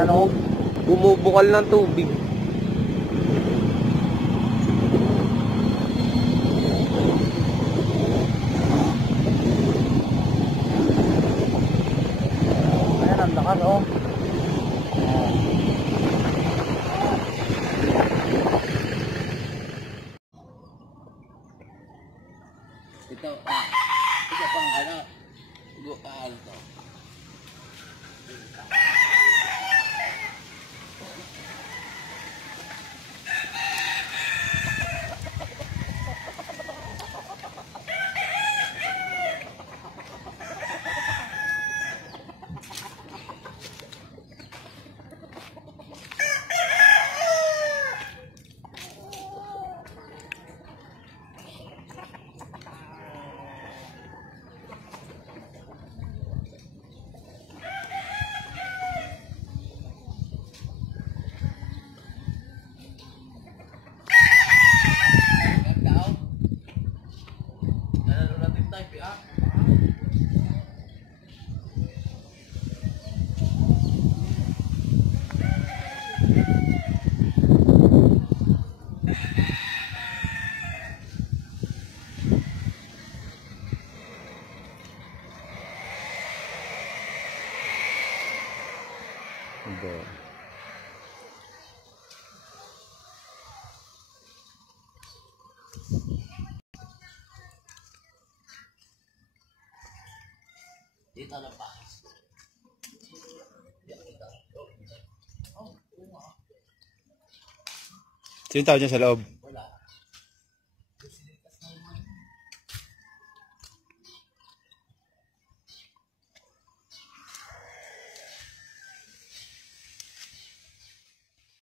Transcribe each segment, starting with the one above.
Ano? Bumubukal ng tubig. Ayan, ang lakas oh. Ito, isa pang ano, ano to. Dito na pa. Sino tao dyan sa loob? Wala.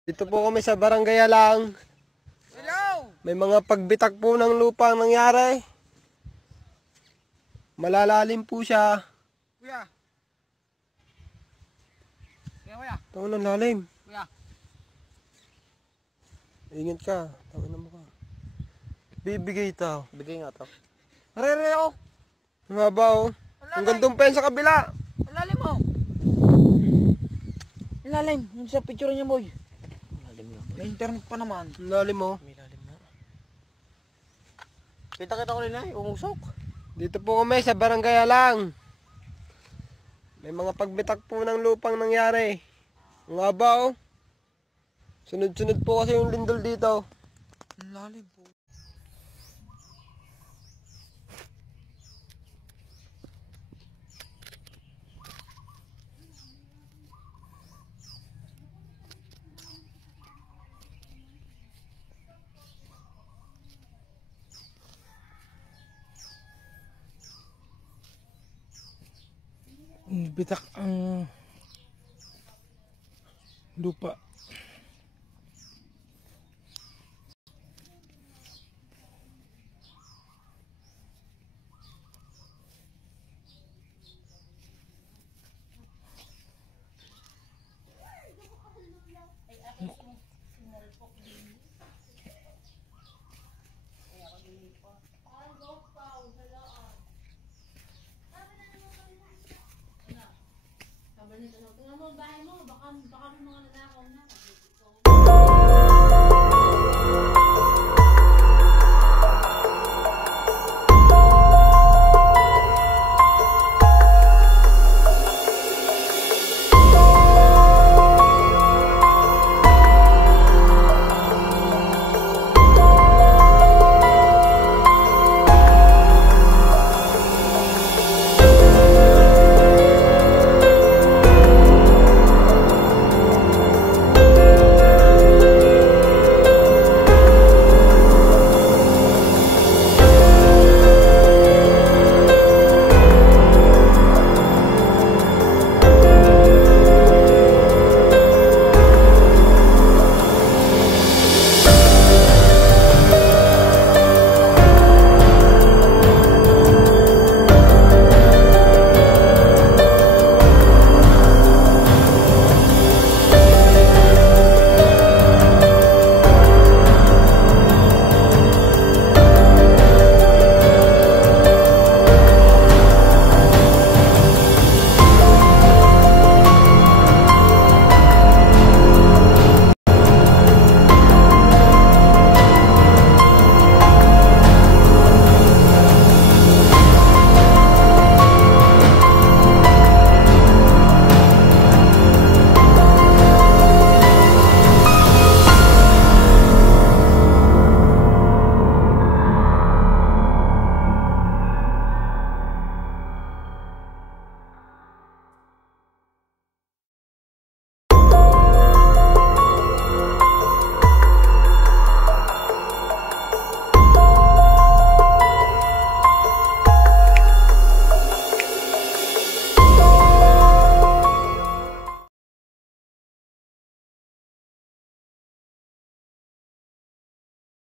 Dito po kami sa Barangay Alang. Hello! May mga pagbitak po ng lupa ang nangyari. Malalalim po siya. Kuya. Kuya. Tawag ng lalim. Kuya. Ingat ka. Tawag na mo ka. Bibigay ito. Bigay nga to. Arere ako. Ang haba oh. Ang gandong pen sa kabila. Ilalim mo. Ilalim. Yung sa picture niya boy. Ilalim na. May internet pa naman. Ang lalim oh. May ilalim na. Kita ko rin eh. Umusok. Dito po kami sa Barangay Alang. May mga pagbitak po ng lupang nangyari. Ang haba oh. Sunod-sunod po kasi yung lindol dito. Ang lalim po. Bitak ang lupa. Tingnan mo ang bahay mo, baka may mga nanakaw na.